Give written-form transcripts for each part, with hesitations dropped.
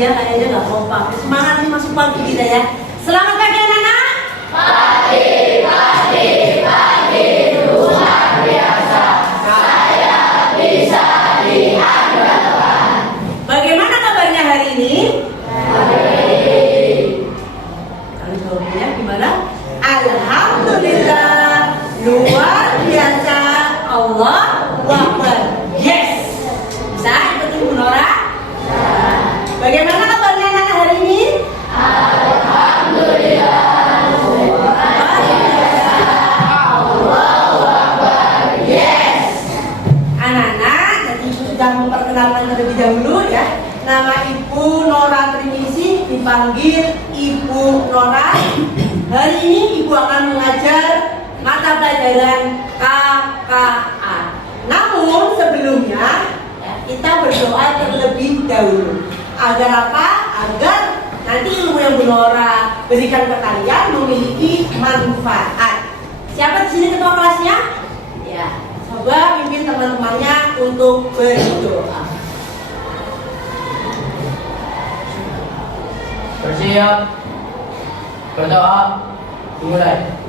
Dia kayaknya nggak kompak. Semangat nih masuk pagi kita ya. Selamat pagi anak-anak. Pagi, luar biasa. Saya bisa diandalkan. Bagaimana kabarnya hari ini? Baik. Kalau jawabnya gimana? Alhamdulillah, luar biasa. Allahu Akbar. Yes. Bisa ikutin Bu Nora? Bagaimana kabarnya anak hari ini? Alhamdulillah. Allahu Akbar. Yes. Anak-anak, jadi Ibu sudah memperkenalkan terlebih dahulu ya. Nama Ibu Nora Triningsih, dipanggil Ibu Nora. Hari ini Ibu akan mengajar mata pelajaran KKA. Namun sebelumnya ya, kita berdoa terlebih dahulu. Agar apa? Agar nanti ilmu yang Bu Nora berikan ke kalian memiliki manfaat. Siapa di sini ketua kelasnya? Ya, coba pimpin teman-temannya untuk berdoa. Bersiap, berdoa, dimulai.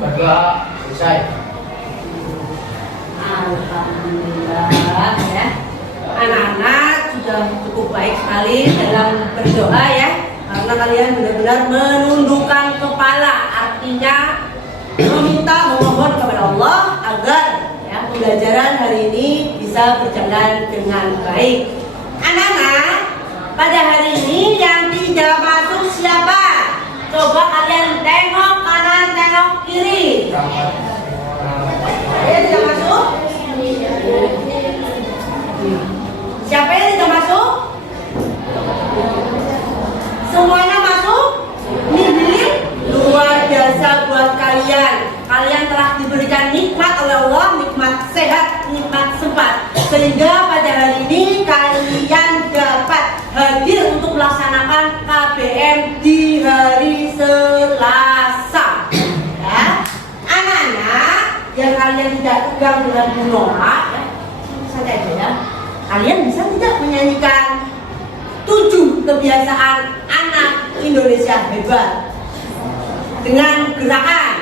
Berdoa, selesai. Alhamdulillah ya. Anak-anak sudah cukup baik sekali dalam berdoa ya. Karena kalian benar-benar menundukkan kepala, artinya meminta, memohon kepada Allah agar ya, pembelajaran hari ini bisa berjalan dengan baik. Anak-anak, pada hari ini yang tidak masuk siapa? Coba kalian tengok kanan, tengok kiri. Ada yang tidak masuk? Siapa yang tidak masuk? Semuanya masuk? Nih, luar biasa buat kalian. Kalian telah diberikan nikmat oleh Allah, nikmat sehat, nikmat sempat. Sehingga pada hari ini kalian dapat hadir untuk melaksanakan KBM di hari Selasa. Ya, anak-anak yang kalian tidak tegang dengan Bu Nora, ya, santai aja ya. Kalian bisa tidak menyanyikan 7 kebiasaan anak Indonesia hebat dengan gerakan?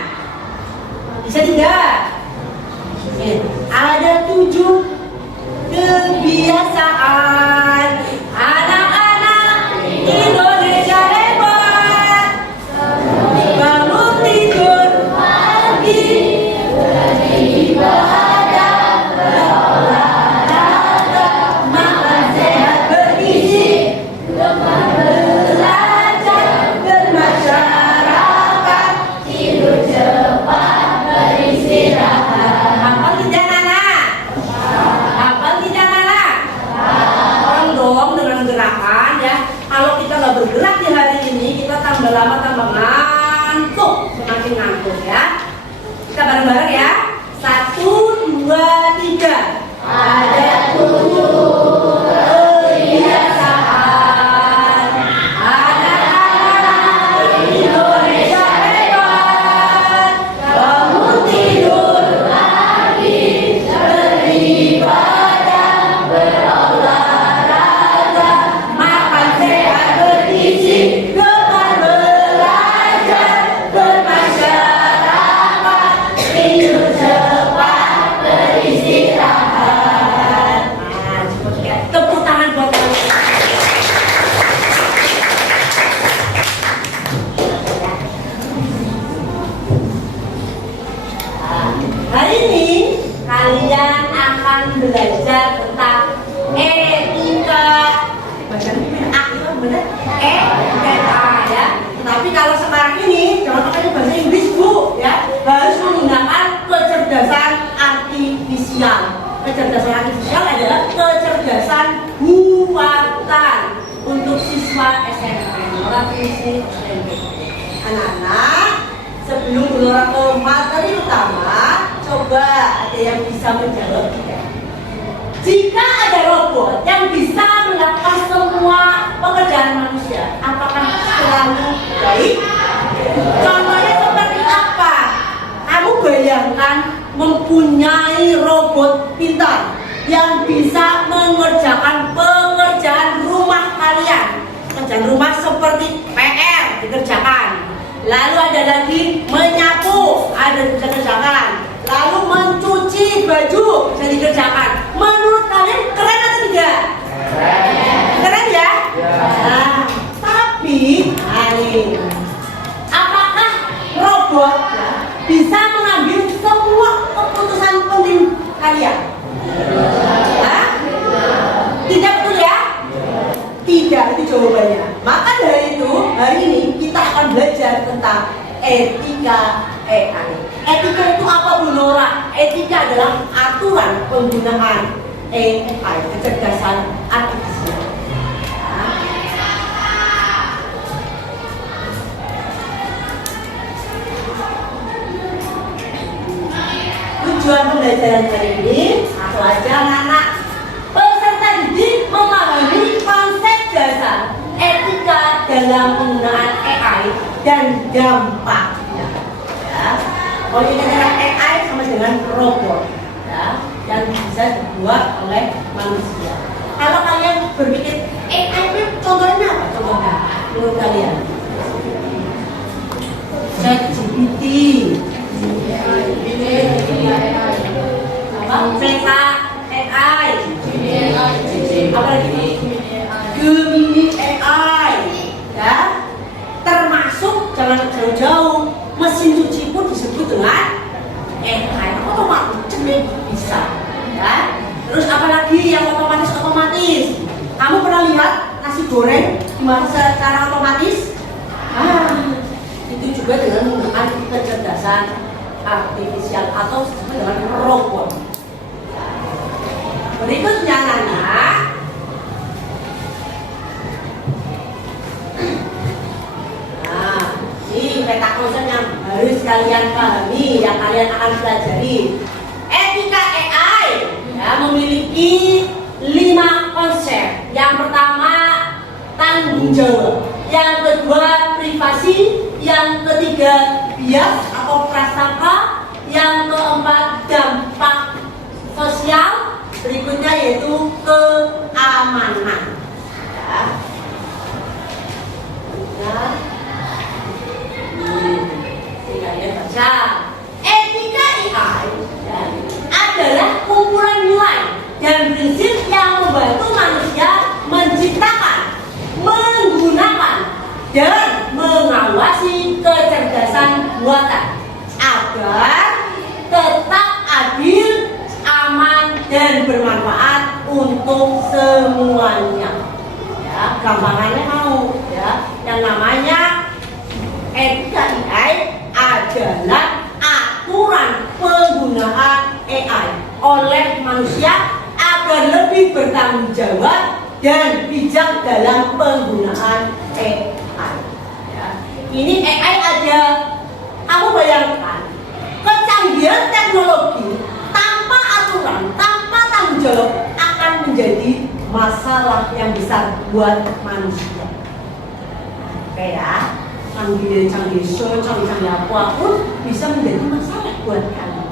Bisa tidak? Ada 7 kebiasaan anak-anak Indonesia hebat. Bangun tidur pagi, beribadah, berolahraga, makan sehat bergizi, belajar, bermasyarakat, tidur cepat, beristirahat. Apa tidak anak? akan belajar tentang etika. Bacaan ini itu benar etika ya. Tapi kalau sekarang ini jangan pakai bahasa Inggris Bu ya, harus menggunakan kecerdasan artifisial. Kecerdasan artifisial adalah kecerdasan buatan untuk siswa SMP. Orang fungsi SMP. Anak-anak, sebelum bergerak ke materi utama, coba ada yang bisa menjawab tidak? Jika ada robot yang bisa melakukan semua pekerjaan manusia, apakah selalu baik? Contohnya seperti apa? Kamu bayangkan mempunyai robot pintar yang bisa mengerjakan pekerjaan rumah kalian. Pekerjaan rumah seperti PR dikerjakan. Lalu ada lagi menyapu, ada dikerjakan. Lalu mencuci baju bisa dikerjakan. Menurut kalian keren atau tidak? Keren ya? Nah, tapi apakah robot bisa mengambil semua keputusan penting kalian? Hah? Tidak betul ya? Tidak, itu jawabannya. Maka dari itu, hari ini kita akan belajar tentang etika AI. Etika itu apa Bu Nora? Etika adalah aturan penggunaan AI, kecerdasan artifisial. Tujuan pembelajaran kali ini, atau aja anak-anak peserta didik memahami konsep dasar etika dalam penggunaan AI dan dampaknya. Ya. Kalau kita dengan AI sama dengan robot, ya, yang bisa dibuat oleh manusia. Kalau kalian berpikir AI itu contohnya apa? Contohnya menurut kalian? ChatGPT, Meta AI, apa lagi? Gemini AI, ya. Termasuk jangan jauh-jauh, mesin cuci pun disebut dengan AI. Otomatis cepat bisa, ya. Terus apalagi yang otomatis? Kamu pernah lihat nasi goreng dimasak secara otomatis? Itu juga dengan menggunakan kecerdasan artifisial atau disebut dengan robot. Berikutnya anak-anak, ini peta konsep yang harus kalian pahami, yang kalian akan pelajari. Etika AI ya, memiliki 5 konsep. Yang pertama tanggung jawab, yang kedua privasi, yang ketiga bias atau prasangka, yang keempat dampak sosial, berikutnya yaitu keamanan. Ya. Kalian baca, etika AI ya, adalah kumpulan nilai dan prinsip yang membantu manusia menciptakan, menggunakan, dan mengawasi kecerdasan buatan agar tetap adil, aman, dan bermanfaat untuk semuanya. Ya, gampangannya mau ya, yang namanya etika AI adalah aturan penggunaan AI oleh manusia agar lebih bertanggung jawab dan bijak dalam penggunaan AI. Ya. Ini AI ada, kamu bayangkan, kecanggihan teknologi tanpa aturan, tanpa tanggung jawab akan menjadi masalah yang besar buat manusia. Oke ya, canggih apa pun bisa menjadi masalah buat kalian.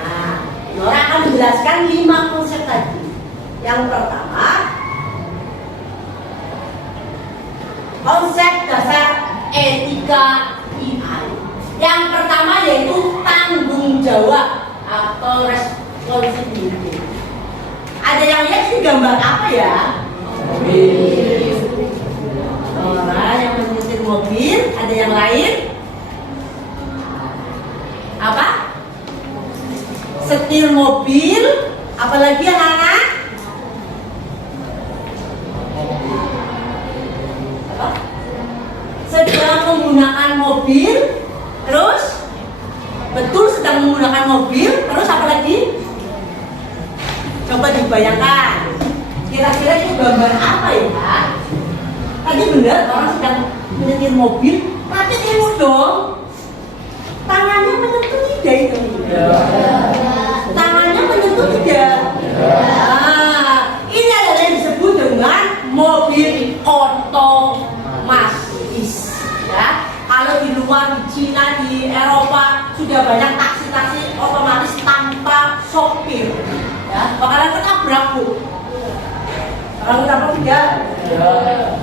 Nah, Nora akan menjelaskan 5 konsep tadi. Yang pertama, konsep dasar etika AI. Yang pertama yaitu tanggung jawab atau responsibility. Ada yang lihat ini gambar apa ya? Orang yang menyetir mobil. Ada yang lain? Apa? setir mobil, apalagi anak-anak? Apa? Sedang menggunakan mobil, terus betul sedang menggunakan mobil, terus apa lagi? Coba dibayangkan, kira-kira itu gambar apa ya? Tadi benar orang sedang menyetir mobil, tapi tengok dong, tangannya menyentuh tidak itu? Tangannya menyentuh tidak? Nah, ini adalah yang disebut dengan mobil otomatis. Ya, kalau di luar, di Cina, di Eropa sudah banyak taksi-taksi otomatis tanpa sopir. Ya, bakalan ketabrak bu. Kalau ketabrak tidak?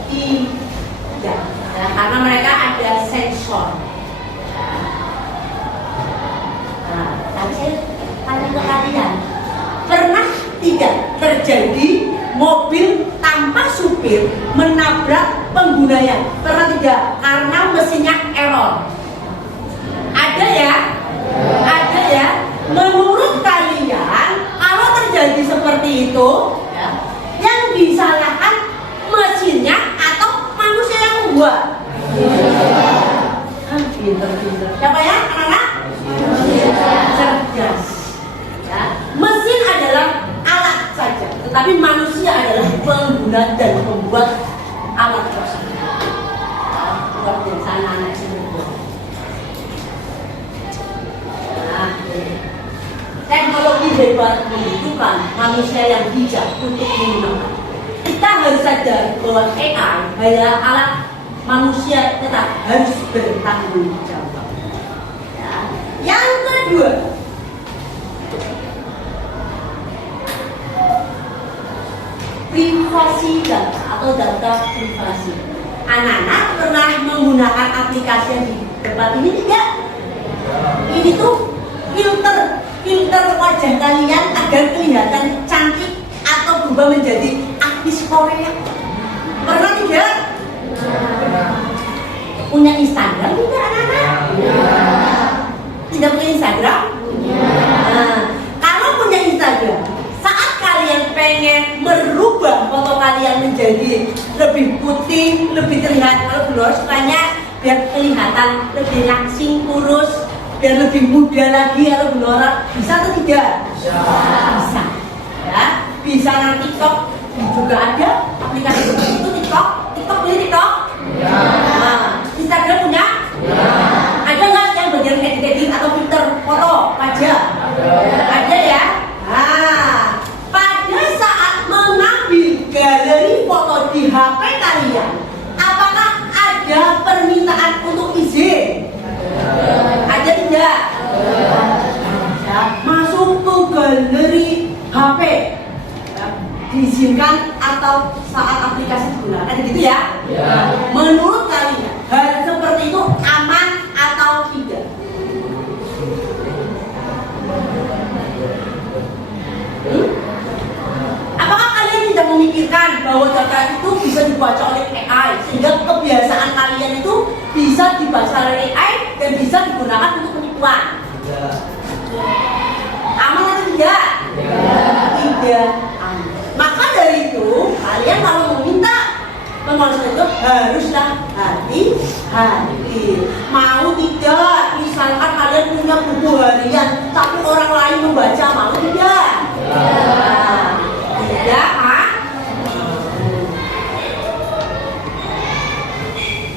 Tidak. Ya, karena mereka ada sensor. Nah, tapi saya tanya ke kalian, pernah tidak terjadi mobil tanpa supir menabrak penggunanya? Pernah tidak? Karena mesinnya error. Ada ya? Ada ya? Menurut kalian, kalau terjadi seperti itu, ya, yang disalahkan mesinnya atau manusia yang membuat? Pinter-pinter. Siapa ya, anak-anak? Cerdas. Ya. Mesin adalah alat saja, tetapi manusia adalah pengguna dan pembuat alat tersebut. Luar biasa anak-anak semua. Nah, teknologi hebat membutuhkan manusia yang bijak untuk menggunakan. Kita harus sadar bahwa AI adalah alat, manusia tetap harus bertanggung jawab. Ya. Yang kedua, privasi data atau data privasi. Anak-anak pernah menggunakan aplikasi yang di depan ini tidak? Ini tuh filter wajah kalian agar kelihatan cantik atau berubah menjadi artis Korea. Pernah tidak? Punya Instagram tidak anak-anak? Tidak punya Instagram? Nah, kalau punya Instagram, saat kalian pengen merubah foto kalian menjadi lebih putih, lebih terlihat, kalau dulu sukanya biar kelihatan lebih langsing, kurus, biar lebih muda lagi, kalau dulu bisa atau tidak? Bisa. Ya, bisa. Nanti TikTok juga ada aplikasi seperti itu. TikTok punya TikTok? Nah, Instagram punya? Ada nggak yang bagian edit atau filter foto wajah? Ada ya? Nah, pada saat mengambil galeri foto di HP kalian, apakah ada permintaan untuk izin? Ada tidak? Ya, masuk ke galeri HP, ya, diizinkan atau saat aplikasi digunakan, gitu ya? Menurut kalian, hal seperti itu aman atau tidak? Apakah kalian tidak memikirkan bahwa data itu bisa dibaca oleh AI, sehingga kebiasaan kalian itu bisa dibaca oleh AI dan bisa digunakan untuk penipuan? Aman atau tidak? Tidak aman. Maka dari itu, kalian kalau meminta pembahasan itu haruslah hati-hati. Mau tidak? Misalkan kalian punya buku harian, tapi orang lain membaca, mau tidak? Tidak,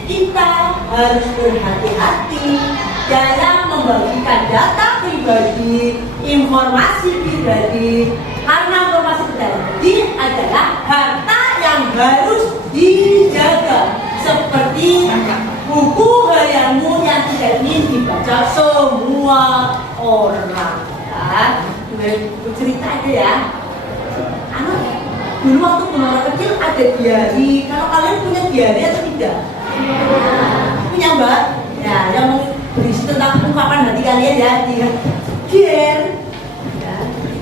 kita harus berhati-hati dalam membagikan data pribadi, informasi pribadi, karena informasi pribadi adalah harta yang harus dijaga, seperti buku harianmu yang tidak ingin dibaca semua orang. Ya, cerita aja ya. Dulu waktu Bunara kecil ada diari. Kalau kalian punya diari atau tidak? Punya mbak? Ya, yang berisi tentang ungkapan hati kalian ya. Dear, ya,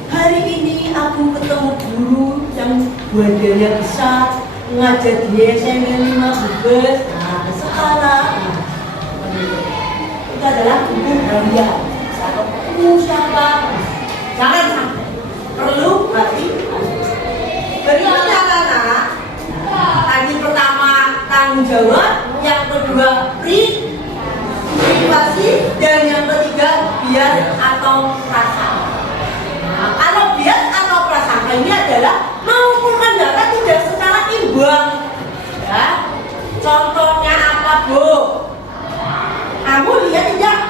hari ini aku ketemu guru yang badannya besar, ngajar di SMP 5 Nah, sekarang itu adalah buku harian. Ketemu siapa? Jangan sampai. Perlu berarti. Berikutnya anak-anak. Tadi pertama tanggung jawab, yang kedua privasi, dan yang ketiga bias atau prasangka. Nah, kalau bias atau prasangka ini adalah mengumpulkan data tidak secara imbang. Ya. Contohnya apa, Bu? Kamu lihat tidak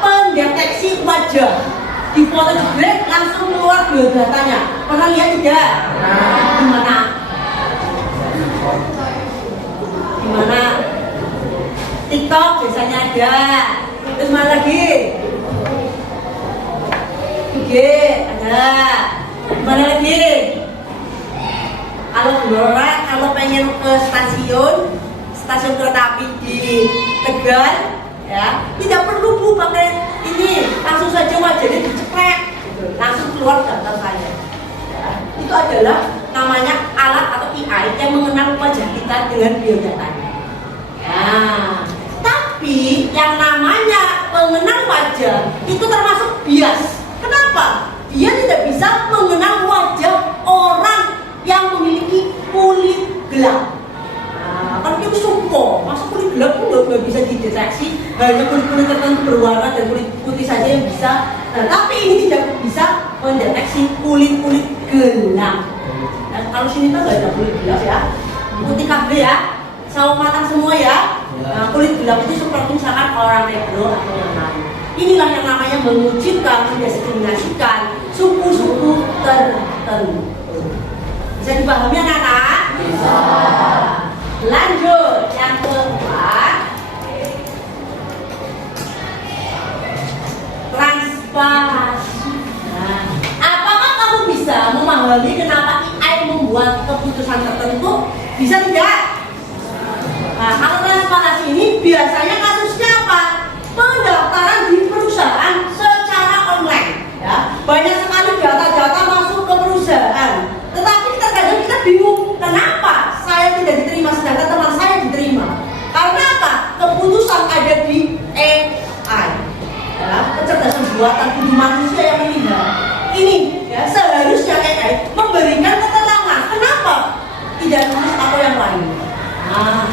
pendeteksi wajah di foto jebrek langsung keluar biodatanya. Pernah lihat tidak? Gimana? Gimana? TikTok biasanya ada. Terus mana lagi? IG ada. Gimana lagi? Kalau Blora, kalau pengen ke stasiun kereta api di Tegal, ya tidak perlu Bu pakai ini, langsung saja wajahnya diceprek, langsung keluar data saya. Ya, itu adalah namanya alat atau AI yang mengenal wajah kita dengan biodatanya. Ya, tapi yang namanya mengenal wajah itu termasuk bias. Kenapa? Dia tidak bisa mengenal wajah orang yang memiliki kulit gelap. Nah, kan itu supo, masa kulit gelap pun nggak bisa dideteksi, hanya kulit-kulit tertentu berwarna dan kulit putih saja yang bisa. Nah, tapi ini tidak bisa mendeteksi kulit-kulit gelap. Nah, kalau sini tuh nggak ada kulit gelap ya, putih kabeh ya, sawo matang semua ya. Nah, kulit gelap itu seperti misalkan orang negro atau yang lain. Inilah yang namanya mengucilkan, mendiskriminasikan suku-suku tertentu. Bisa dipahami anak-anak? Bisa. Lanjut yang keempat, transparansi. Nah, apakah kamu bisa memahami kenapa AI membuat keputusan tertentu? Bisa tidak? Nah, kalau transparansi ini biasanya kasusnya apa? Pendaftaran di perusahaan secara online. Ya, banyak sekali data-data masuk ke perusahaan. Tetapi terkadang kita bingung, kenapa saya tidak diterima sedangkan teman saya diterima? Karena apa? Keputusan ada di AI, ya, kecerdasan buatan budi manusia yang melihat. Ini ya, seharusnya AI memberikan keterangan kenapa tidak lulus atau yang lain. Nah,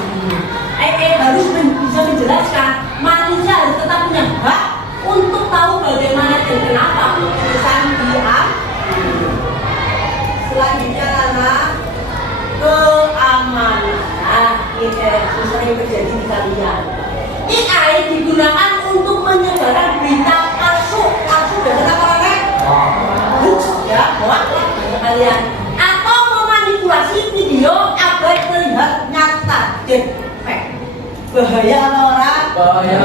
AI harus bisa menjelaskan, manusia harus tetap punya hak untuk tahu bagaimana dan kenapa keputusan diambil. Selanjutnya anak, keamanan. Nah, ini sering terjadi di kalian. AI digunakan untuk menyebarkan berita palsu dan apa hoax ya, hoax kalian, atau memanipulasi video agar terlihat nyata deepfake. Bahaya apa orang? Bahaya.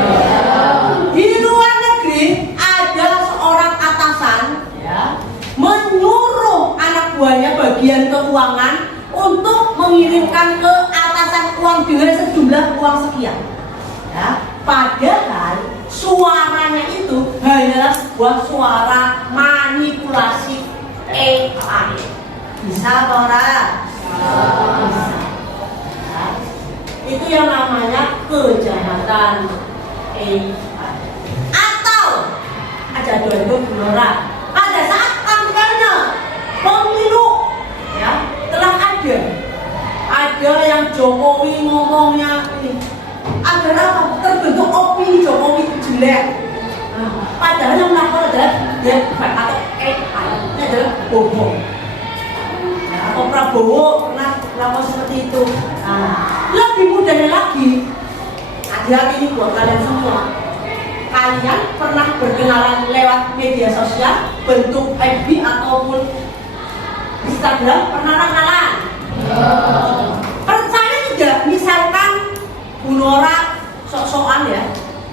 Di luar negeri ada seorang atasan ya, menyuruh anak buahnya bagian keuangan untuk mengirimkan ke atasan uang dengan sejumlah uang sekian. Ya, padahal suaranya itu hanyalah sebuah suara manipulasi AI. Bisa apa orang? Bisa. Ya, itu yang namanya kejahatan AI. Atau ada dua orang. Pada saat kampanye pemilu ya, telah ada yang Jokowi ngomongnya ini agar apa? Terbentuk opini Jokowi jelek. Nah, padahal yang melakukan adalah dia atau AI, ini adalah bohong. Ya, atau Prabowo pernah melakukan seperti itu. Nah, lebih mudahnya lagi, hati-hati ini buat kalian semua. Kalian pernah berkenalan lewat media sosial, bentuk FB ataupun Instagram, pernah kenalan? Percaya tidak? Misalkan Bu Nora sok-sokan ya,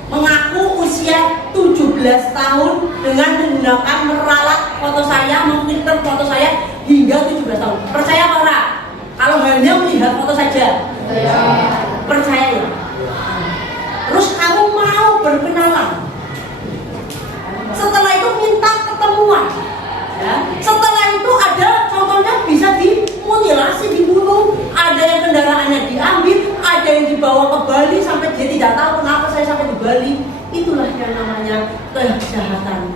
mengaku usia 17 tahun dengan menggunakan meralat foto saya, memfilter foto saya hingga 17 tahun. Percaya apa enggak? Kalau hanya melihat foto saja? Percaya ya? Terus kamu mau berkenalan, setelah itu minta ketemuan ya. Setelah itu ada contohnya bisa dimutilasi, dibunuh, ada yang kendaraannya diambil, ada yang dibawa ke Bali sampai dia tidak tahu kenapa saya sampai di Bali. Itulah yang namanya kejahatan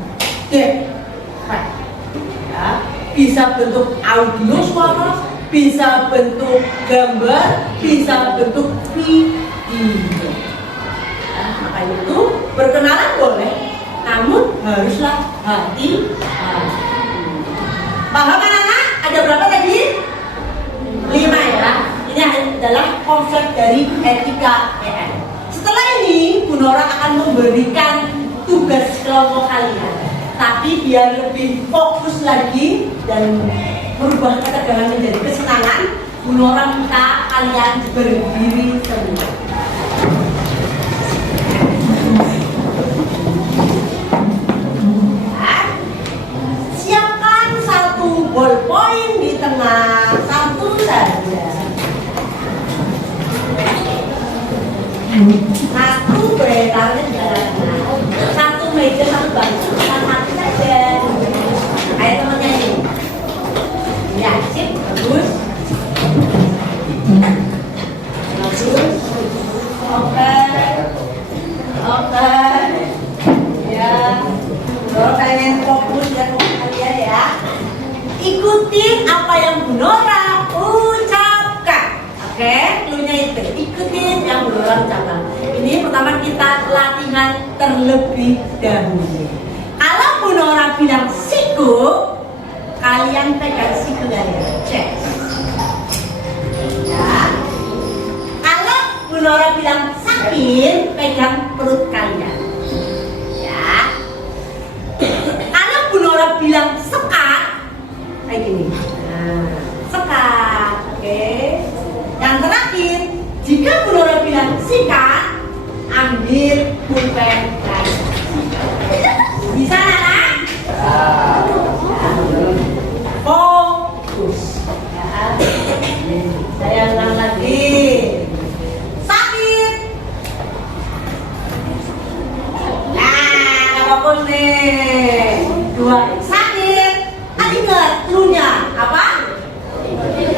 deepfake. bisa bentuk audio suara, bisa bentuk gambar, bisa bentuk video. Nah, maka itu berkenalan boleh, namun haruslah hati-hati. Paham anak-anak? Ada berapa tadi? 5 ya. Ini adalah konsep dari etika PN. Setelah ini, Bu Nora akan memberikan tugas kelompok kalian. Tapi biar lebih fokus lagi dan merubah ketegangan menjadi kesenangan, Bu Nora minta kalian berdiri semua. Siapkan satu ballpoint di tengah, satu saja. Satu beretarnya di tengah. Satu meja, satu bangku, satu saja. Kayak temennya ini. Ya, sip, bagus. Bagus. Oke. Oke. Ya. Kalau kalian fokus ya, fokus kalian ya. Ikutin apa yang Bu Nora ucapkan. Oke, cluenya itu. Ikutin yang Bu Nora ucapkan. Ini pertama kita latihan terlebih dahulu. Kalau Bu Nora bilang siku, kalian pegang siku kalian. Cek. Ya. Kalau Bu Nora bilang sakit, pegang perut kalian. Ya. Kalau Bu Nora bilang sekat, kayak gini. Nah, sekat. Oke. Yang terakhir, jika Bu Nora bilang sikat, ambil pulpen kalian. Bisa anak? Fokus. Ya. Saya ulang lagi. Sakit. Nah, fokus nih. 2. Sakit. Ingat cluenya apa?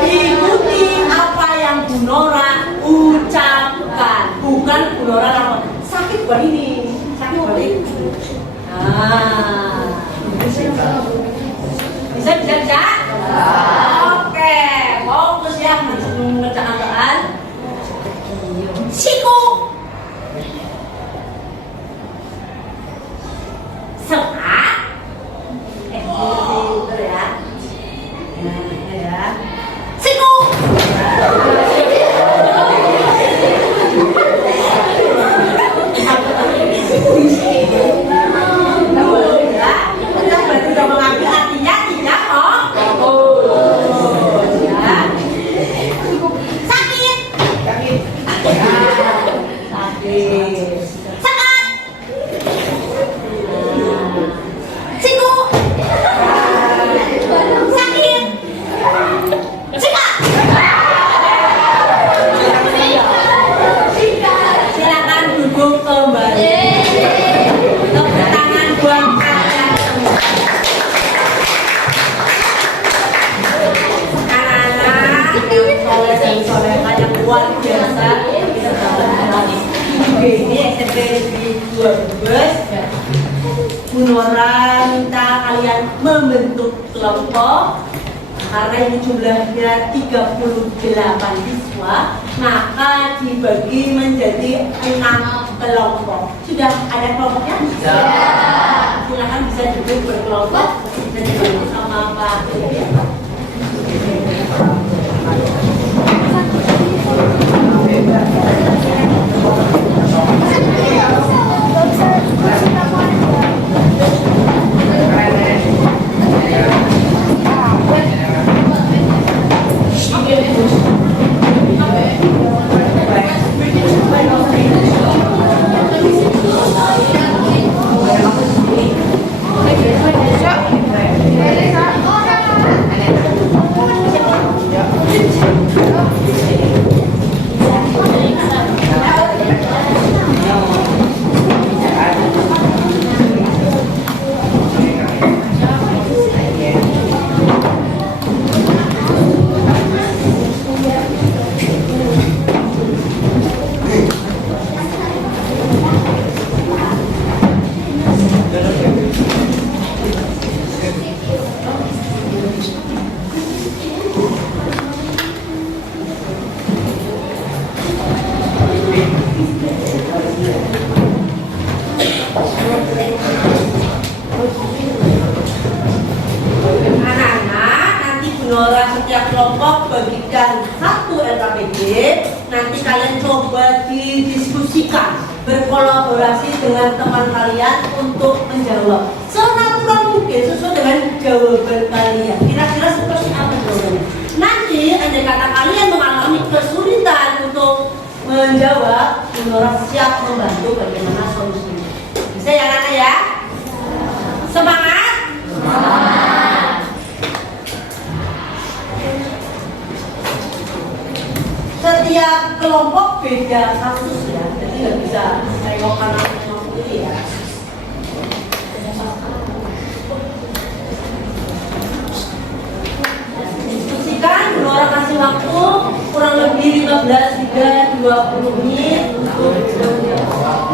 Ikuti apa yang Bu Nora ucapkan. Bukan Bu Nora lakukan. Sakit buat ini. Sakit buat ini. Nah, bisa? Oke, fokus ya mengerjakan siku sekat gitu ya. Nah, ya. Siku luar biasa. Ini SMP di 12. Bu Nora minta kalian membentuk kelompok. Karena ini jumlahnya 38 siswa, maka dibagi menjadi 6 kelompok. Sudah ada kelompoknya? Ya. Silakan bisa duduk berkelompok dan dibantu sama Pak. setiap kelompok bagikan satu LKPD. Nanti kalian coba didiskusikan, berkolaborasi dengan teman kalian untuk menjawab senatural mungkin sesuai dengan jawaban kalian. Kira-kira seperti apa jawabannya? Nanti andai kata kalian mengalami kesulitan untuk menjawab, Nora siap membantu bagaimana solusinya. Bisa ya Nana ya? Semangat! Semangat. Setiap kelompok beda kasus ya, jadi nggak bisa tengok kanan tengok kiri ya. Diskusikan, Nora kasih waktu kurang lebih 15 hingga 20 menit untuk menjawab.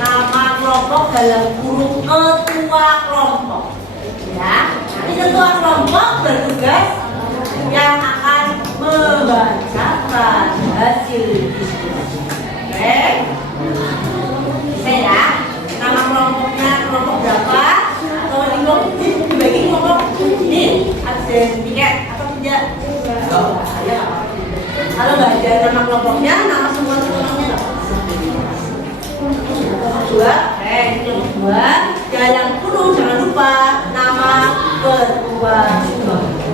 Nama kelompok dalam kurung ketua kelompok ya. Nanti ketua kelompok bertugas yang akan membacakan hasil diskusi. Oke, bisa ya. Nama kelompoknya kelompok berapa? Kalau dibagi kelompok ini ada tiket atau tidak? Ya. Kalau nggak ada nama kelompoknya, nama semua kelompoknya dua, dua. Yang kurung jangan lupa nama ketua kelompok.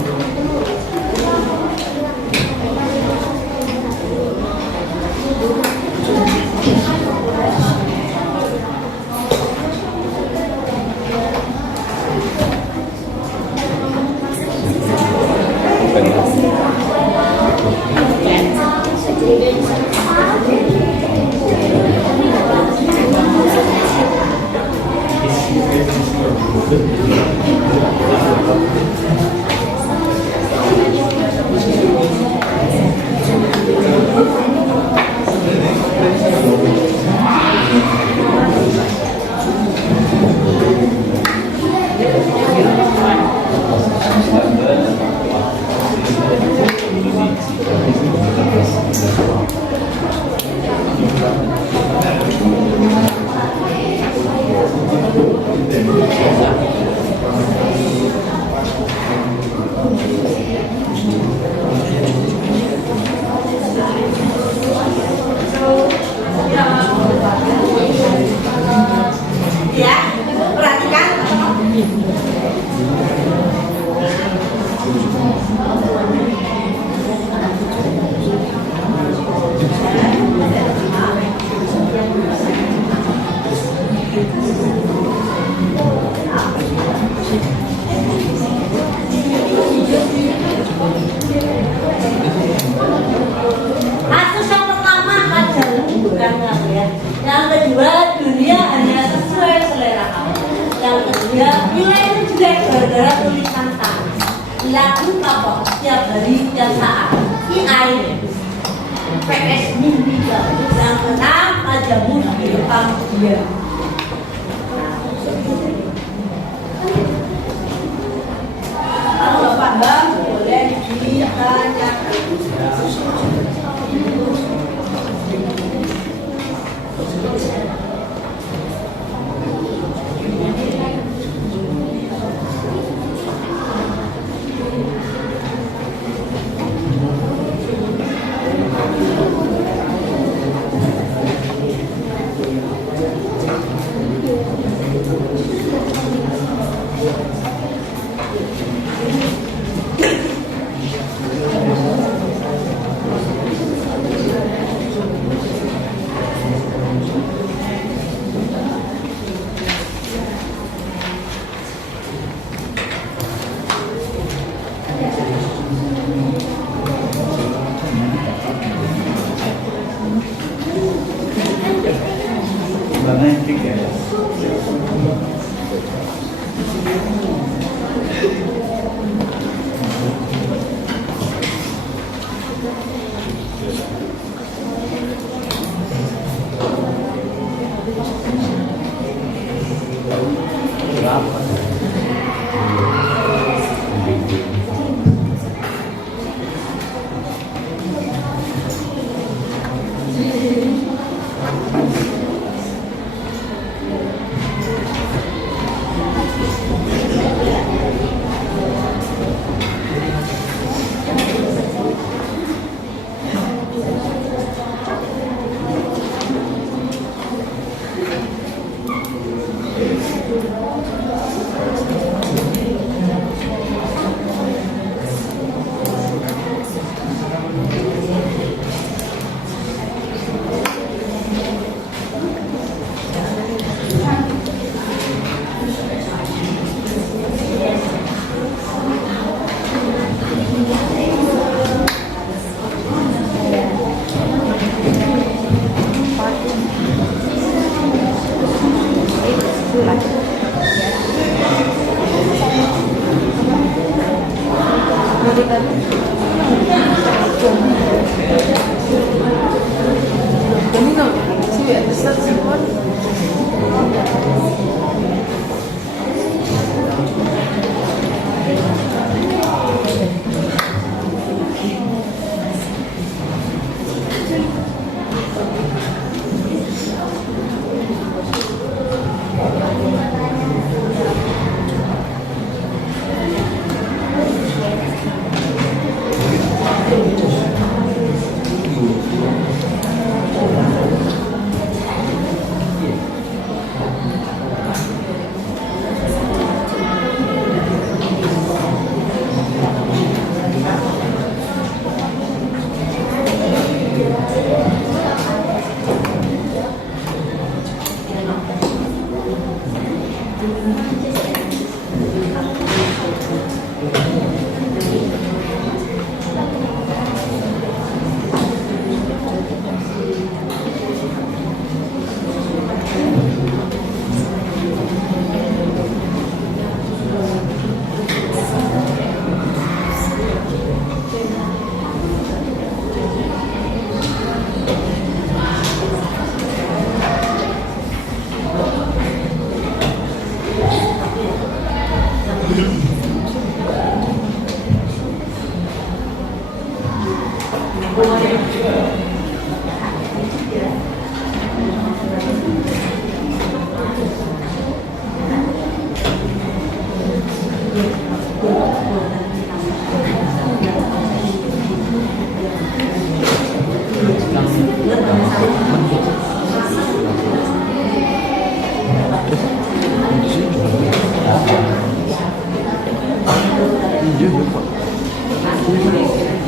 Lagu apa setiap hari dan saat ini air PS mimpi yang menang ajamu di depan dia. Kalau Bapak Bang boleh ditanyakan. Romantic ya.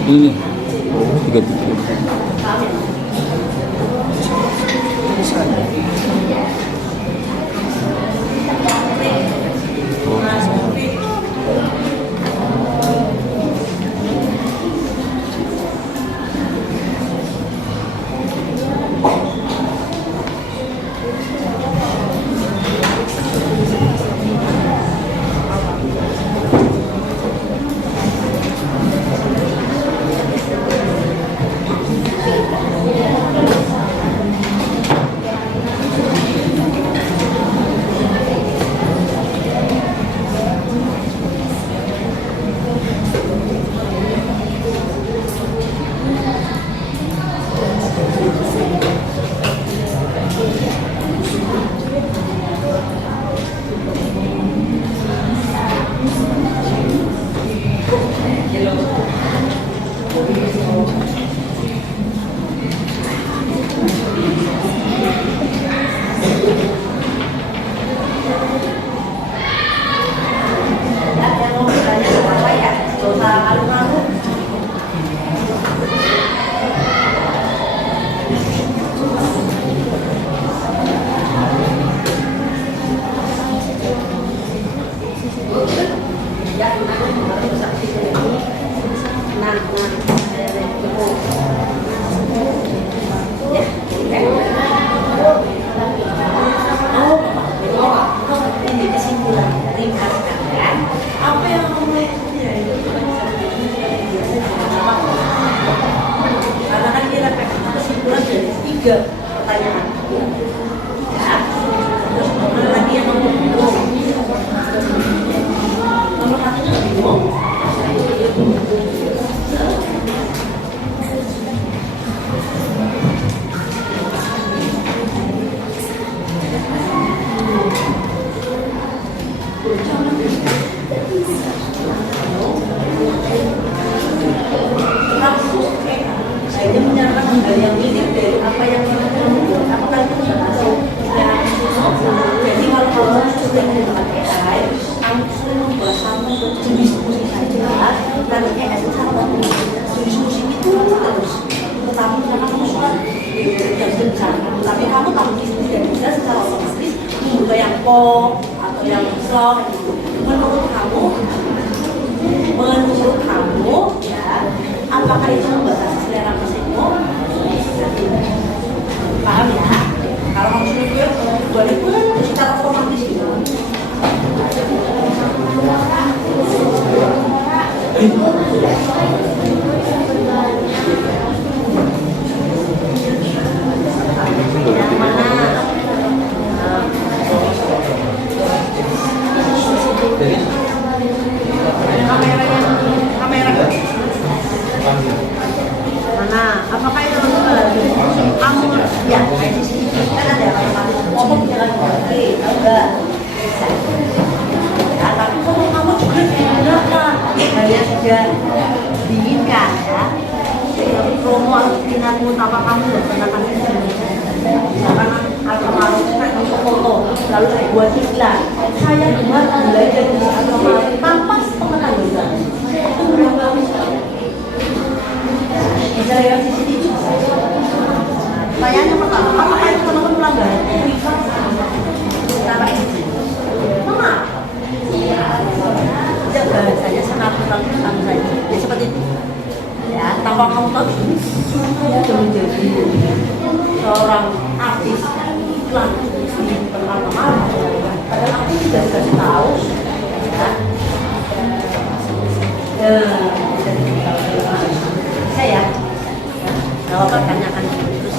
Ini 33. 3 pertanyaan. Ya. Terus mana lagi yang nomor 1? Nomor 1 itu bingung. Saya menyerahkan kembali yang mirip dari apa yang kita temukan. Apakah itu sudah masuk? Jadi kalau kamu sering memakai AI, kamu sering membuat satu jenis musik saja, dan ES sama jenis musik itu terus. Tetapi karena kamu suka tidak besar, tapi kamu tahu itu tidak bisa secara otomatis membuka yang pop atau yang slow. Menurut kamu, ya, apakah itu membatasi selera musikmu? Paham ya? Kalau kamu sudah boleh pun secara otomatis gitu. Yang mana? Kamera. Mana? Apakah itu kamu? Ya, kan ada ngomong jangan oke, tahu nggak? Ya, tapi kamu juga gunakan kalian sudah diinginkan ya. Promo atau minatmu tanpa kamu gunakan itu. Misalkan Alfamart kan untuk foto, lalu saya buat iklan. Saya buat belajar di Alfamart tanpa pengetahuan. Itu berapa? Bisa lewat CCTV. Pertanyaan yang pertama, apakah itu teman-teman pelanggaran privat tanpa izin? Mengapa? Tidak bahasanya sangat tentang saja. Ya seperti itu. Ya, tanpa kamu tahu, sudah menjadi seorang artis iklan di pertama-tama. Padahal aku sudah dikasih tahu. Saya jawab pertanyaan terus.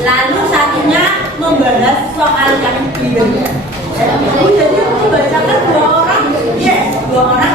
lalu satunya membahas soal yang berbeda. Jadi membacakan dua orang, yes, dua orang.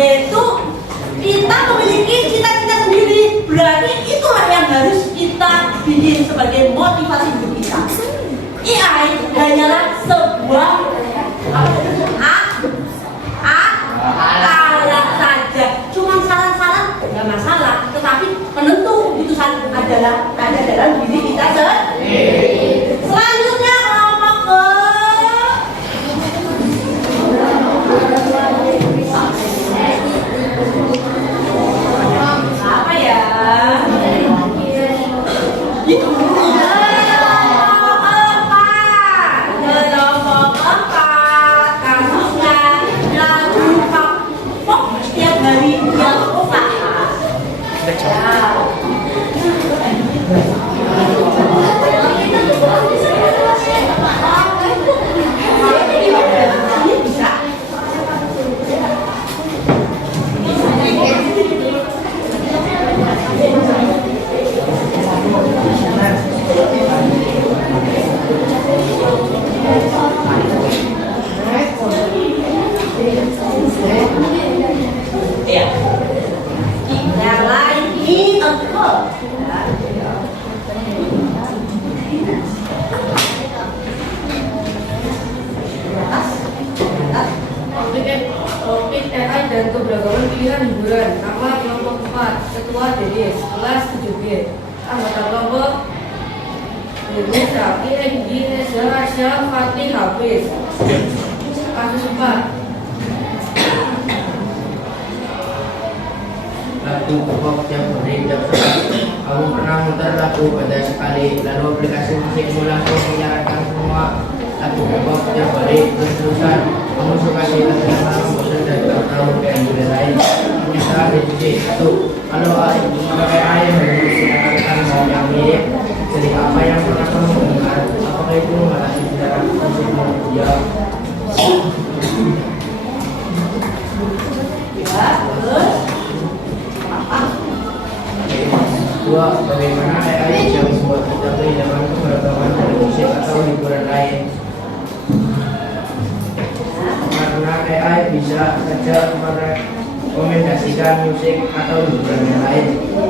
Yaitu kita memiliki cita-cita sendiri, berarti itulah yang harus kita bikin sebagai motivasi hidup kita. AI hanyalah sebuah Topik AI dan keberagaman pilihan hiburan. Nama kelompok 4, Ketua Dedes, kelas 7B. Anggota kelompok Dedes, Raki, Egi, Neza, Asya, Fatih, Hafiz. Kasus 4. Lagu pop yang beredar. Kamu pernah muter lagu pada sekali, lalu aplikasi musikmu langsung menyarankan semua lagu pop yang baik terus-terusan. Kamu suka sih terdengar malam bosan dan tak tahu kayak budaya lain. Ternyata ada juga satu. Kalau memakai ayam menggunakan mau yang mirip. Jadi apa yang pernah kamu dengar? Apakah itu mengalami sejarah musikmu? Ya. Dua, bagaimana AI bisa membuat kita kehilangan keberagaman dari musik atau hiburan lain? Karena AI bisa saja merekomendasikan musik atau hiburan yang lain.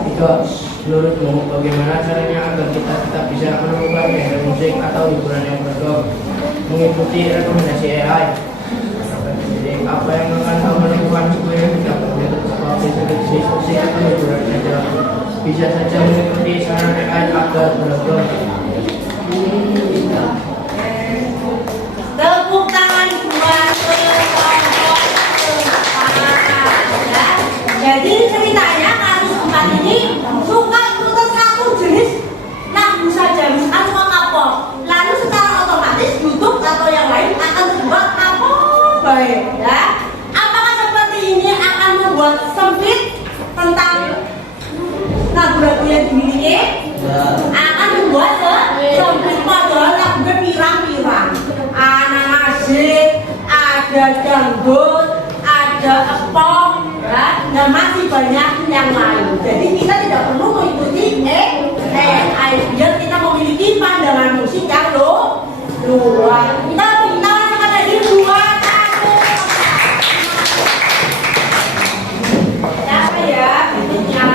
Tiga, menurutmu bagaimana caranya agar kita tetap bisa menemukan genre musik atau hiburan yang beragam mengikuti rekomendasi AI? Jadi apa yang akan kamu lakukan supaya tidak perlu seperti musik atau hiburan saja? Bisa saja mengikuti saran AI agar beragam. Tepuk tangan buat kelompok 4 ya. Jadi ceritanya kasus 4 ini suka ikutan satu jenis lagu saja, misalkan suka K-pop. Lalu secara otomatis YouTube atau yang lain akan membuat K-pop baik ya. Apakah seperti ini akan membuat sempit tentang lagu-lagu yang dimiliki? Akan membuat sempit, padahal lagunya pirang-pirang. Anak asik, ada dangdut, ada pop, ya, dan masih banyak yang lain. Jadi kita tidak perlu mengikuti AI biar kita memiliki pandangan musik yang luas. Kita lakukan lagi 2, 1. Siapa ya? Berikutnya.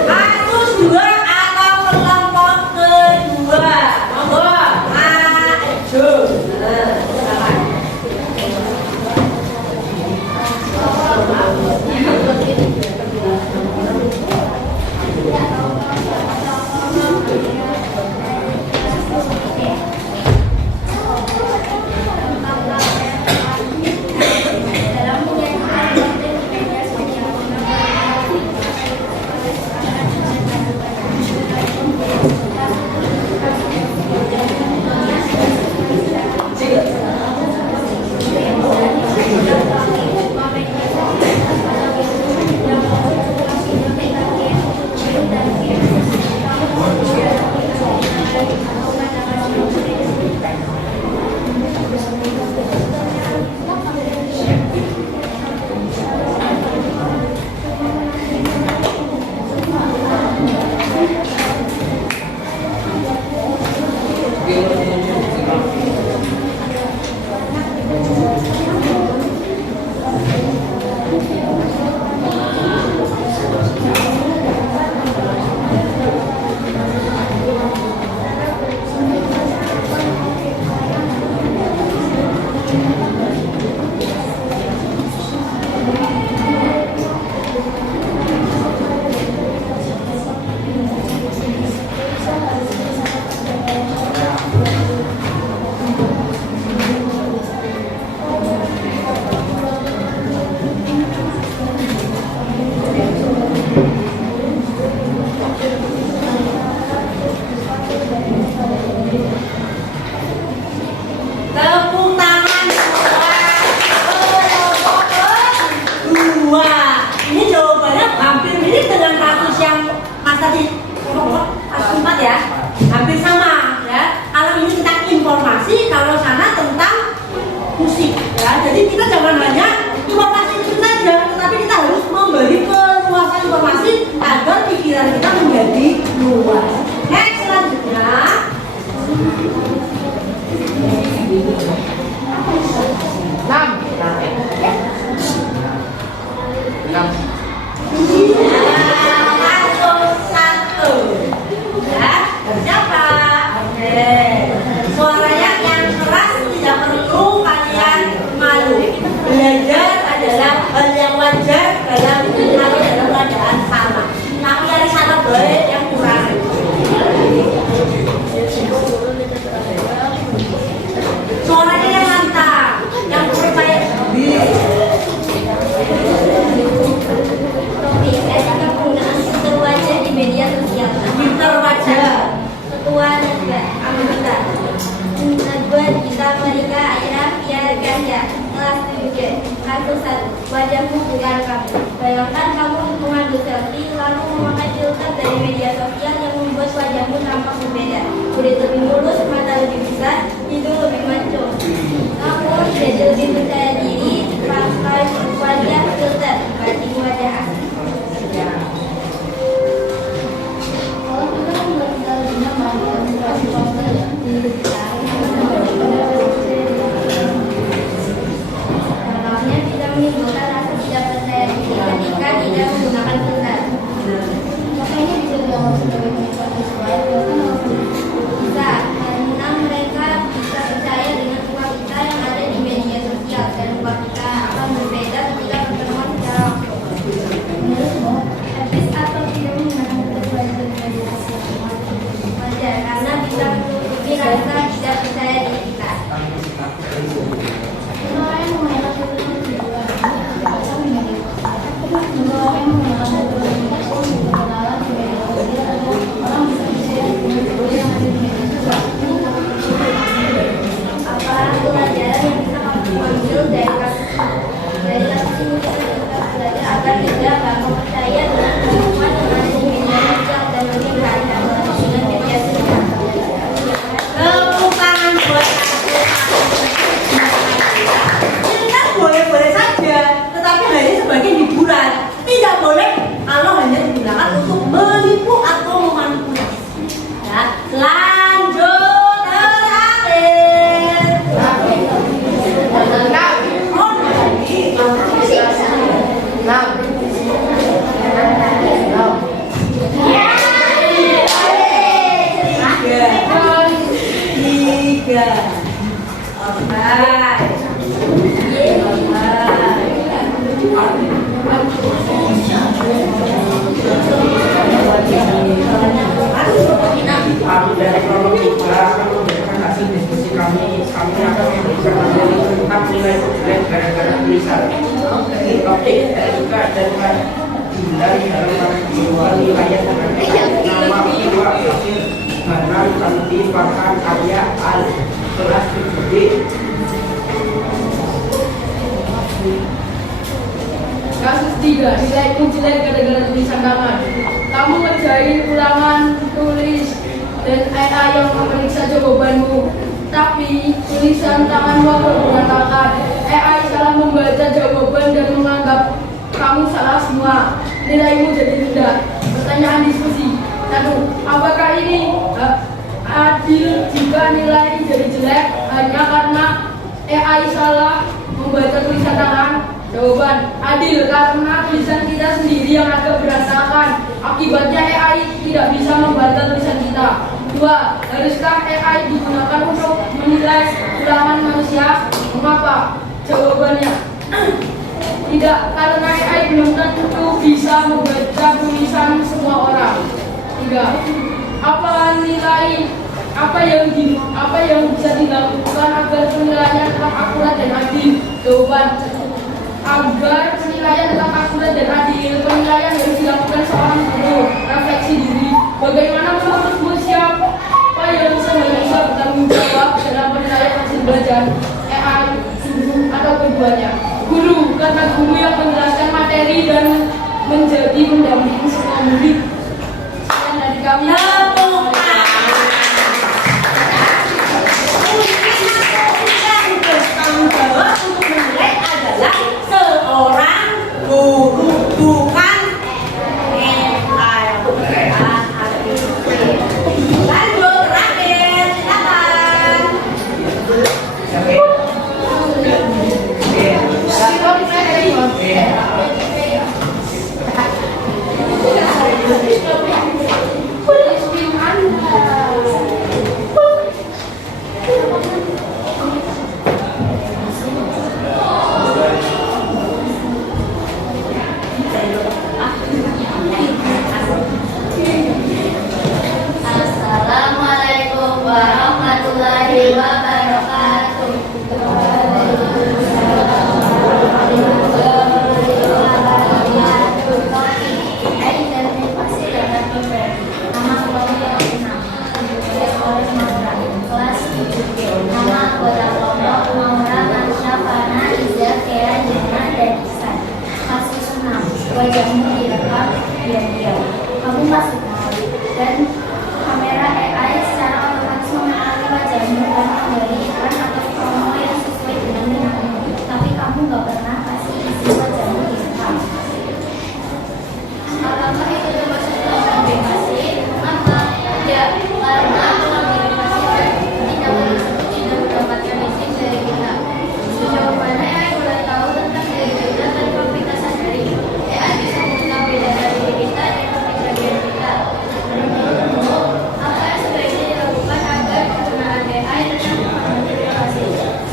Kasus 2 atau kelompok kedua. Monggo, maju. agar pikiran kita menjadi luas. Bayangkan kamu mengambil selfie lalu memakai filter dari media sosial yang membuat wajahmu tampak berbeda. Kulit lebih mulus, mata lebih besar, hidung lebih maco. Namun jadi lebih percaya diri pakai wajah filter dibanding wajah asli. Contohnya bisa menimbulkan rasa tidak percaya diri ketika tidak menggunakan filter. Makanya bisa dianggap sebagai penyebab visual. Bisa, karena mereka bisa percaya dengan wanita yang ada di media sosial dan wanita akan berbeda ketika bertemuan secara langsung. Menurutmu, etis atau tidak menggunakan filter di media sosial? Wajar, karena bisa menutupi rasa tidak percaya diri kita. Apa pelajaran yang bisa kamu ambil dari kasus ini kita belajar agar tidak gampang percaya dengan perempuan yang ada di media sosial dan lebih berhati-hati dengan media sosial. Tepuk tangan buat aku. Kita boleh-boleh saja, tetapi hanya sebagai hiburan. Tidak boleh kalau hanya digunakan untuk menipu atau memanipulasi. Ya, lanjut terakhir. Tiga. Alright. Dari kelompok 3 akan memberikan hasil diskusi kami akan memberikan materi tentang nilai jelek gara-gara tulisan. Topik juga dengan hindari dalam sebuah wilayah dengan nama kedua hasil bahan anti bahan karya al kelas 7B. Kasus 3, nilaimu jelek gara-gara tulisan tangan. Kamu ngerjain ulangan tulis dan AI yang memeriksa jawabanmu, tapi tulisan tanganmu berantakan. AI salah membaca jawaban dan menganggap kamu salah semua. Nilaimu jadi rendah. Pertanyaan diskusi. 1. Apakah ini adil jika nilai jadi jelek hanya karena AI salah membaca tulisan tangan? Jawaban, adil karena tulisan kita sendiri yang agak berantakan. Akibatnya AI tidak bisa membaca tulisan kita. 2. Haruskah AI digunakan untuk menilai ulangan manusia? Mengapa? Jawabannya, tidak, karena AI belum tentu bisa membaca tulisan semua orang. 3. Apa yang bisa dilakukan agar penilaian tetap akurat dan adil? Jawaban, agar penilaian tetap akurat dan adil, penilaian harus dilakukan seorang guru. Refleksi diri, bagaimana menurutmu siapa yang bisa bertanggung jawab dalam penilaian hasil belajar? AI, guru, atau keduanya? Guru, karena guru yang menjelaskan materi dan menjadi pendamping semua murid. Sekian dari kami. Tanggung jawab untuk menilai adalah seorang guru, bukan AI. Lanjut terakhir, silakan. wajahmu direkam diam-diam. Kamu masuk mal dan kamera AI secara otomatis mengenali wajahmu dan memberi iklan atau promo yang sesuai dengan minatmu. Tapi kamu nggak pernah kasih isi wajahmu direkam. Apakah itu termasuk pelanggaran privasi? Mengapa? Ya, karena pelanggaran privasi tidak mendapatkan izin dari kita. Jawabannya AI boleh tahu tentang diri kita tanpa kita sadari. AI bisa mengungkap beda dari diri kita dan kepribadian kita. Apa yang sebaiknya dilakukan agar penggunaan AI tetap mempengaruhi privasi?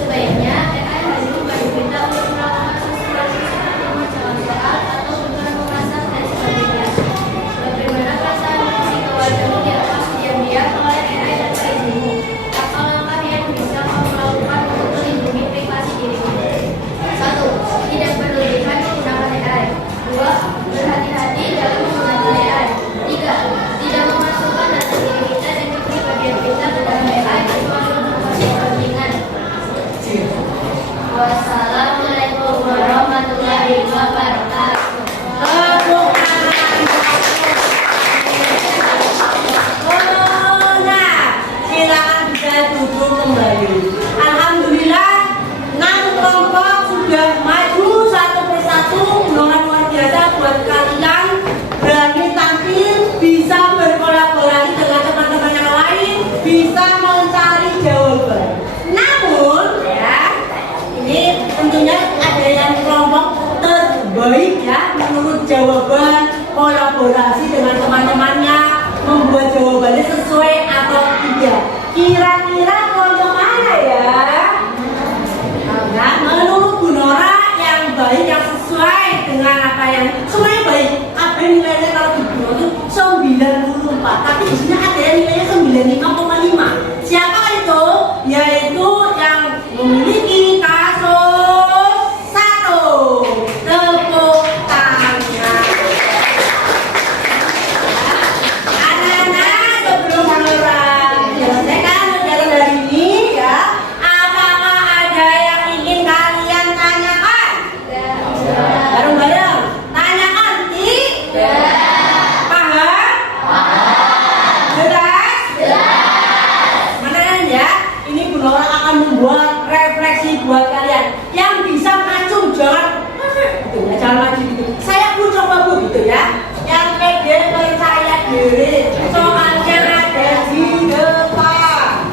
Sebaiknya AI hanya membantu kita untuk melakukan sesuatu seperti menjawab soal atau untuk memasak dan sebagainya. Bagaimana perasaan jika wajahmu dilepas diam-diam oleh AI tanpa izinmu? Apa langkah yang bisa kamu lakukan untuk melindungi privasi dirimu? 1. Tidak berlebihan menggunakan AI. 2. Berhati-hati dalam menggunakan AI. 3. Tidak memasukkan data diri kita dan kepribadian kita ke dalam AI kecuali untuk kepentingan. Wassalamualaikum warahmatullahi wabarakatuh. Tepuk tangan. Oh, nah, silakan bisa duduk kembali. Alhamdulillah, 6 kelompok sudah maju satu persatu. Gunungan luar biasa buat kalian berani tampil, bisa berkolaborasi dengan teman-teman yang lain, bisa mencari jawaban. Namun, ya, ini tentunya ada yang kelompok terbaik ya menurut jawaban, kolaborasi dengan teman-temannya, membuat jawabannya sesuai atau tidak. Kira-kira kelompok mana ya? Nah, menurut Bu Nora yang baik, yang sesuai dengan apa yang semuanya baik. Ada nilainya kalau di Bu Nora itu 94, tapi di sini ada yang nilainya 95,5. Siapa itu? Yaitu yang memiliki kasus 1. Tepuk tangan. Anak-anak, sebelum Nora menyelesaikan pelajaran hari ini ya, apakah ada yang ingin kalian tanyakan? Bareng-bareng. Tanyakan, tidak? Paham? Jelas? Mana ya? Ini Bu Nora akan membuat refleksi buat kalian yang bisa maju, jangan gitu ya, jangan maju gitu. Saya pun coba Bu gitu ya. Yang pede percaya diri. Soalnya ada di depan.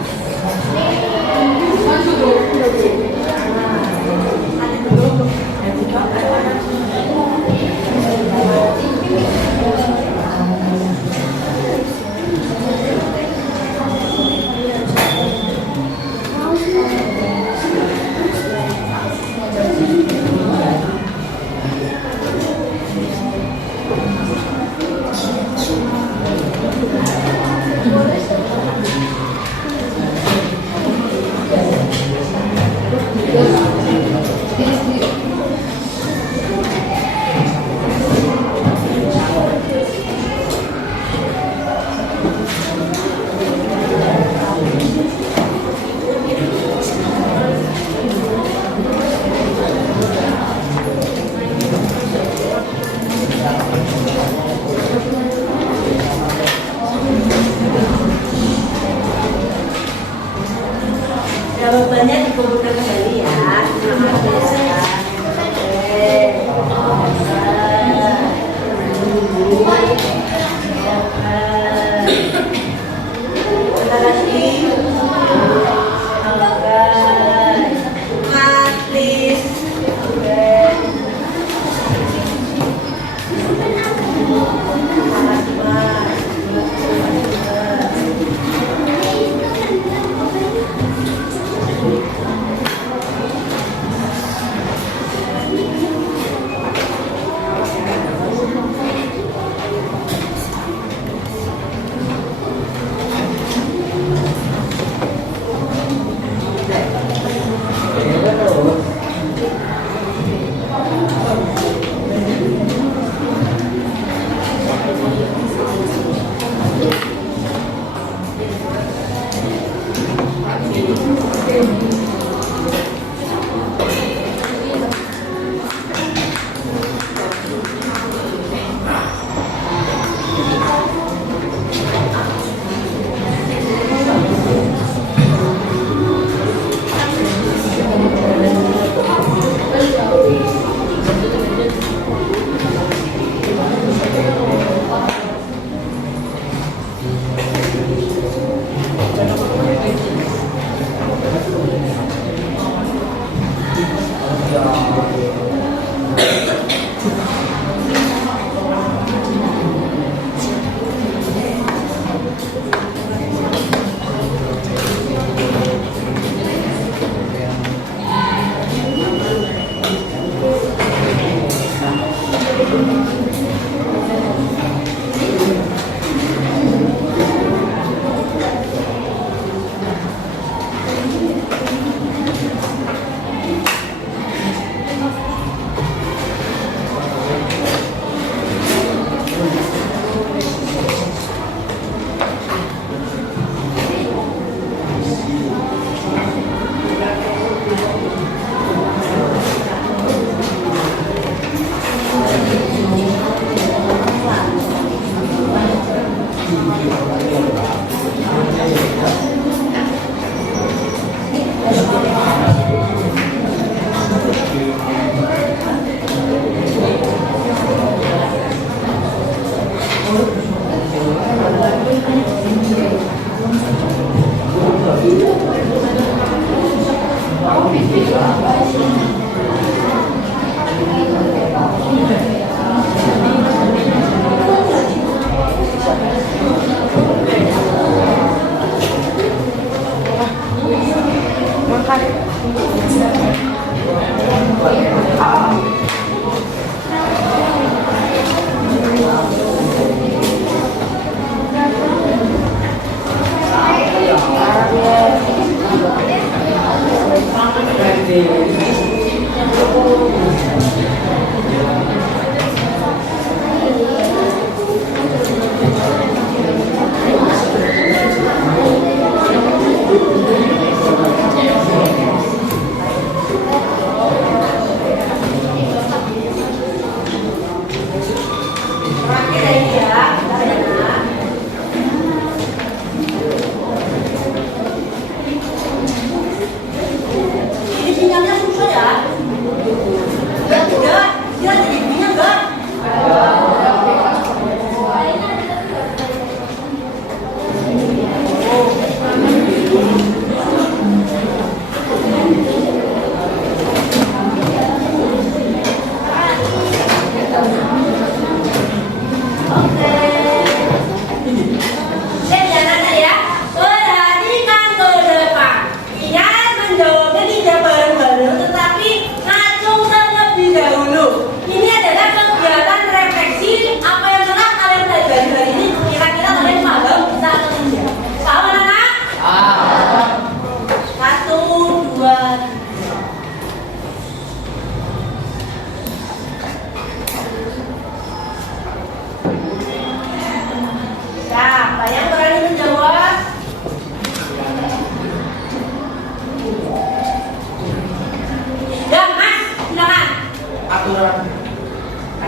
Jawabannya dikumpulkan kembali ya.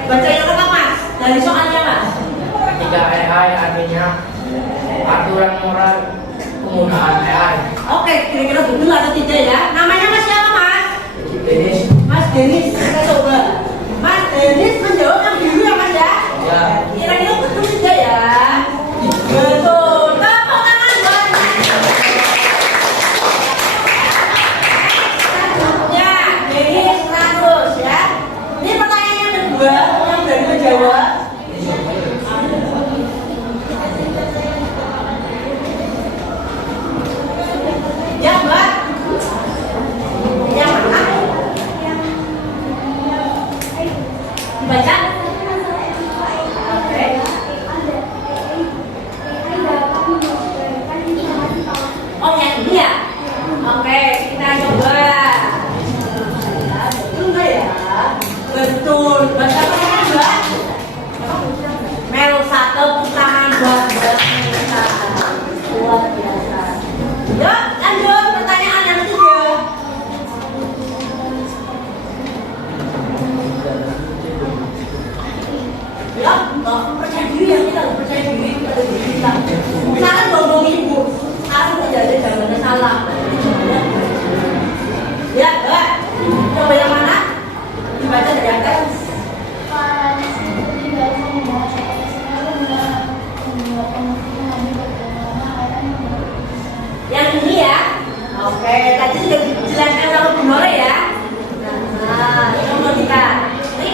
Baca yang apa mas? Dari soalnya mas. Ketika AI artinya aturan moral penggunaan AI. Oke, kira-kira betul atau tidak ya? Namanya mas siapa mas? Denis. Mas Denis. Kita coba. Mas Denis menjawab yang biru ya mas ya? Ya. Kira-kira betul tidak ya? Betul. Tepuk tangan buat selanjutnya Denis 100 ya. Ini pertanyaan yang kedua yang berani menjawab. Ya mbak. Yang mana? Dibaca. Oke. Oh yang ini ya? Oke, kita coba. Betul nggak ya? Betul. Baca apa namanya mbak? Mel satu tangan buat mbak Melisa. Luar biasa. Yuk, lanjut pertanyaan yang ketiga. Ya, nggak percaya diri ya kita, nggak percaya diri pada diri kita. Misalkan ngomong ibu, sekarang tidak ada jawabannya salah. Ya, mbak, coba yang mana? Dibaca dari atas. Yang ini ya. Oke, tadi sudah dijelaskan sama Bu Nore ya. Nah, ini mau kita. Ini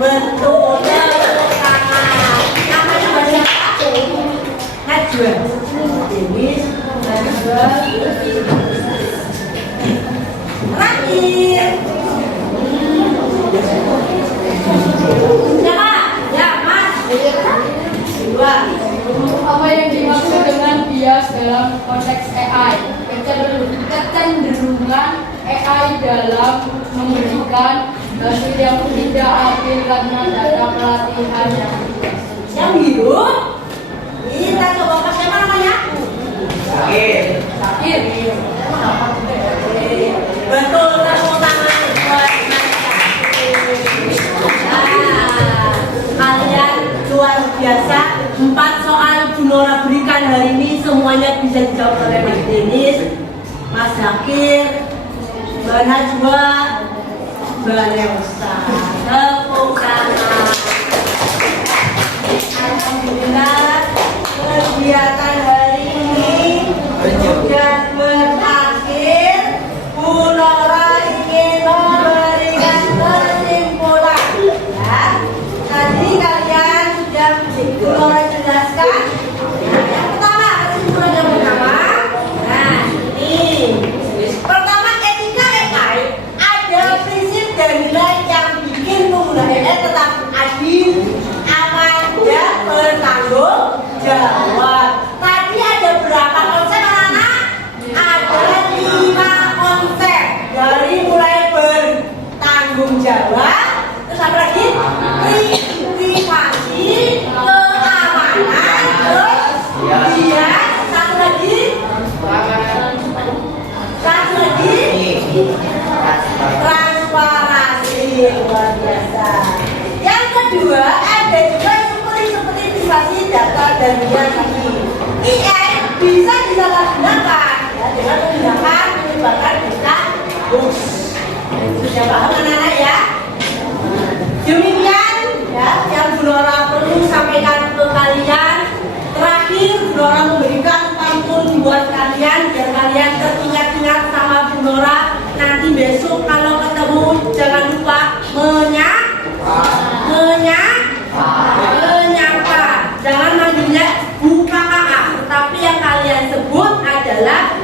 betul tangan. Namanya baca apa? Najwa. Denis, Najwa. hasil yang tidak adil karena data pelatihan yang tidak Yang biru. Kita coba pas siapa namanya? Sakit. sakit. Betul, tepuk tangan buat kalian luar biasa. 4 soal Bu Nora berikan hari ini semuanya bisa dijawab oleh Mas Denis, Mas Zakir, Mbak Najwa, Mbak Leusa. Tepuk tangan. Alhamdulillah kegiatan hari ini sudah berakhir. Bu Nora ingin memberikan kesimpulan. Ya, tadi kalian sudah Bu Nora jelaskan. Nah, yang pertama, kesimpulan yang pertama. Nah, ini pertama, etika AI ada prinsip dan nilai yang bikin pengguna AI tetap adil, aman, dan bertanggung jawab. Tadi ada berapa konsep anak-anak? Ada 5 konsep. Dari mulai bertanggung jawab, terus apa lagi? Privasi, keamanan, terus dia satu lagi transparansi. Luar biasa. Yang kedua ada juga seperti privasi data dan dia tadi. AI bisa disalahgunakan ya, dengan menggunakan melibatkan data hoax. Sudah paham anak-anak ya? Demikian ya yang Bu Nora perlu sampaikan ke kalian. Terakhir Bu Nora memberikan pantun buat kalian biar kalian teringat-ingat sama Bu Nora. Nanti besok kalau ketemu jangan lupa menyapa. Jangan manggilnya Bu Kakak, tetapi yang kalian sebut adalah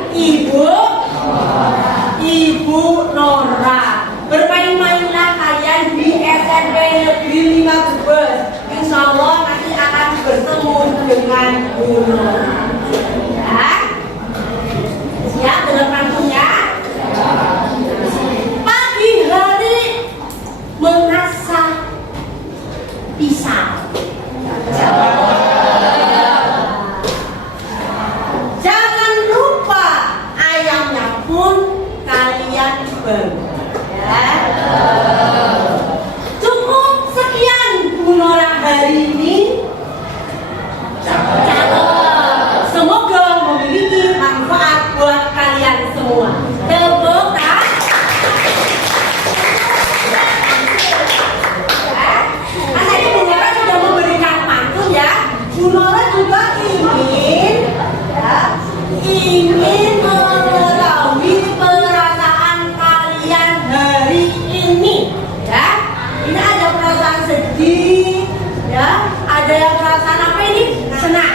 Ibu Nora. Bermain-mainlah kalian di SMP Negeri 5 Brebes. Insya Allah nanti akan bertemu dengan Bu Nora. Ya, siap dengan pantunnya? Pagi hari mengasah pisang. Jangan lupa ayamnya pun kalian beri. Ya. Cukup sekian Bu Nora hari ini. Semoga memiliki manfaat buat kalian semua. Tepuk tangan. Tadi Bu Nora sudah memberikan pantun ya. Bu Nora juga ingin mengetahui perasaan kalian hari ini. Ya, ini ada perasaan sedih, ya, ada yang perasaan apa ini? Senang.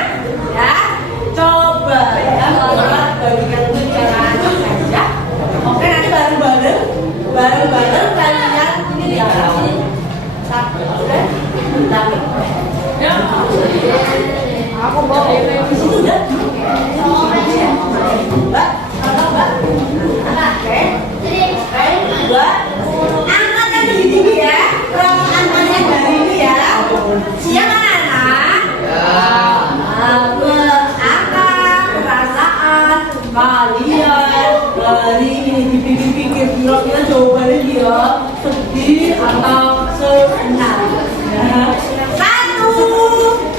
Ya, coba ya Nora bagikan bicaraan saja. Oke, nanti bareng-bareng kalian ini di atas sini. Satu, bentar. Ya. Aku bawa Di situ udah. Mbak, Mbak. Oke. Mbak, angkat yang tinggi-tinggi ya. Perasaan kalian hari ini ya. Siap anak-anak? Angkat perasaan kalian hari ini. Dipikir-pikir kira-kira jawabannya dia sedih atau senang. Ya. 1